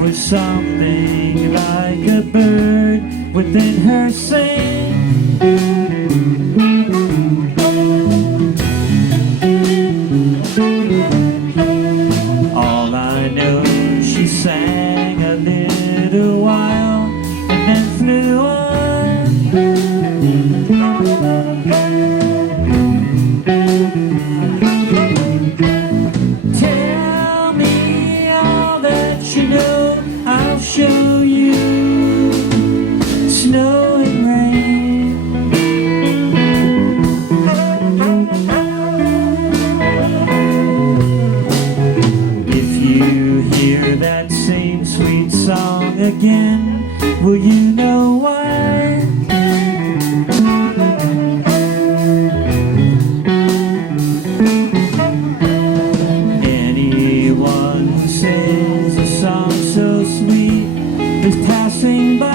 Was something like a bird within her sing. All I know, she sang a little while and then flew on. Tell me all that you know, I'll show you snow and rain. If you hear that same sweet song again, will you know why? Anyone who sings a song so sweet is passing by.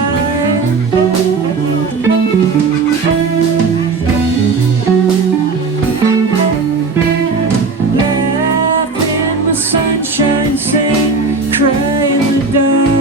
Laugh in the sunshine, sing, cry in the dark.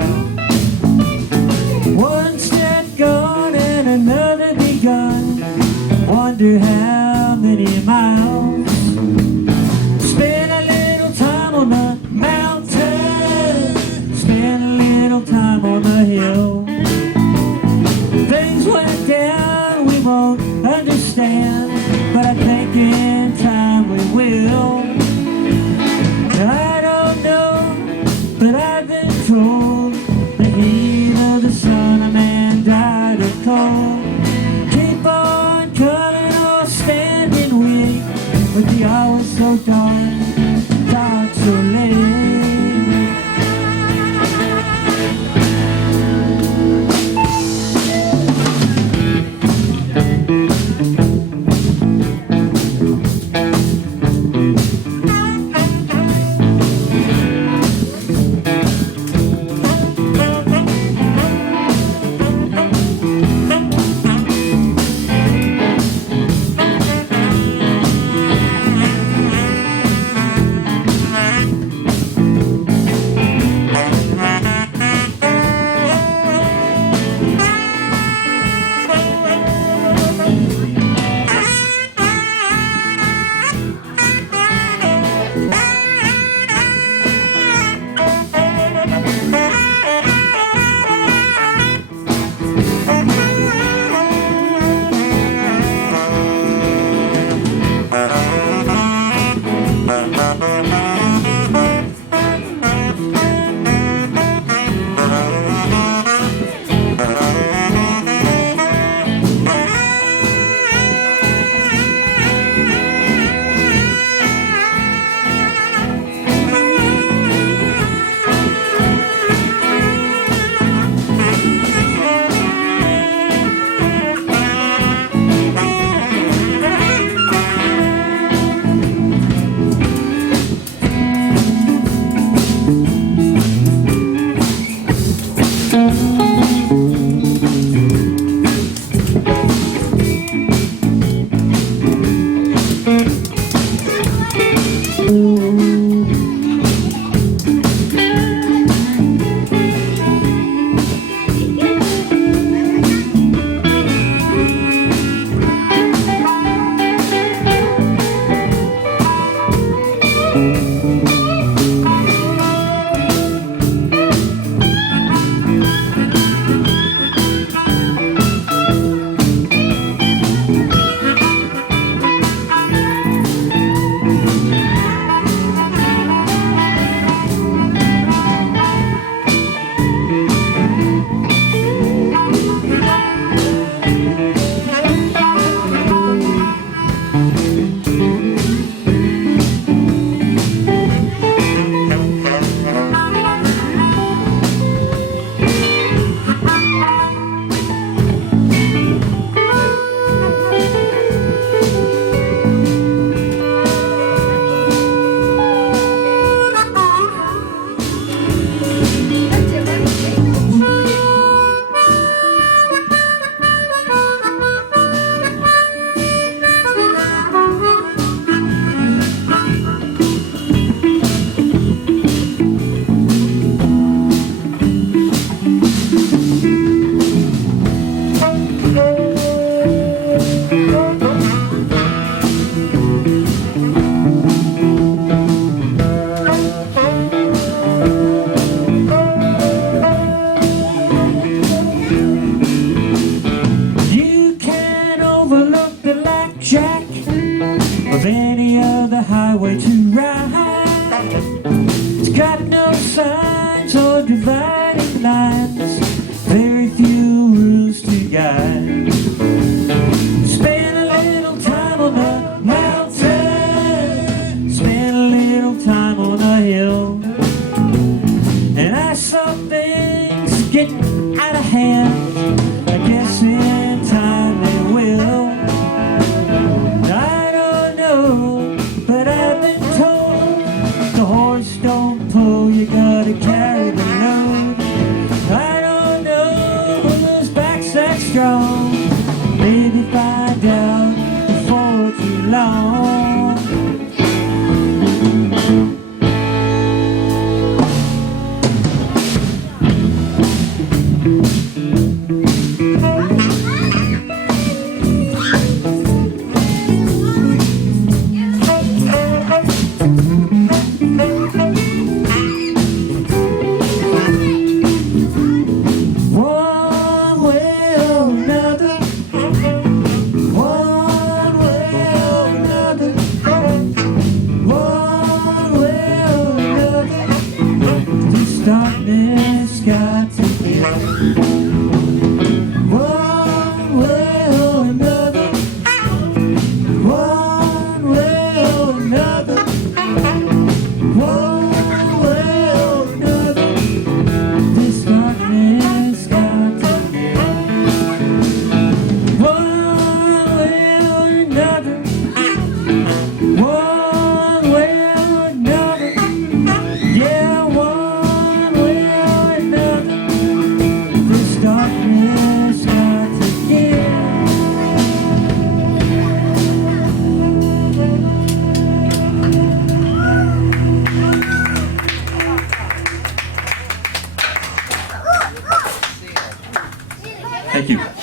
while. One step gone and another begun. Wonder how many miles. Spend a little time on the mountain, spend a little time on the hill. Things went down we won't understand, but I think in time we will. I don't know, but I've been told the heat of the sun, a man died of cold. Keep on coming or standing weak, but the hour's so dark, dark so late. of any other highway to ride. It's got no signs or dividing lines, very few rules to guide. Spend a little time on the mountain, spend a little time on the hill, and I saw things getting out of hand. I guess in time they will. I don't know, but I've been told got to end. One way or another, one way or another, one way or another, this darkness got to end. One way or another, one way or another, yeah, one way or another, this darkness got to end. Thank you.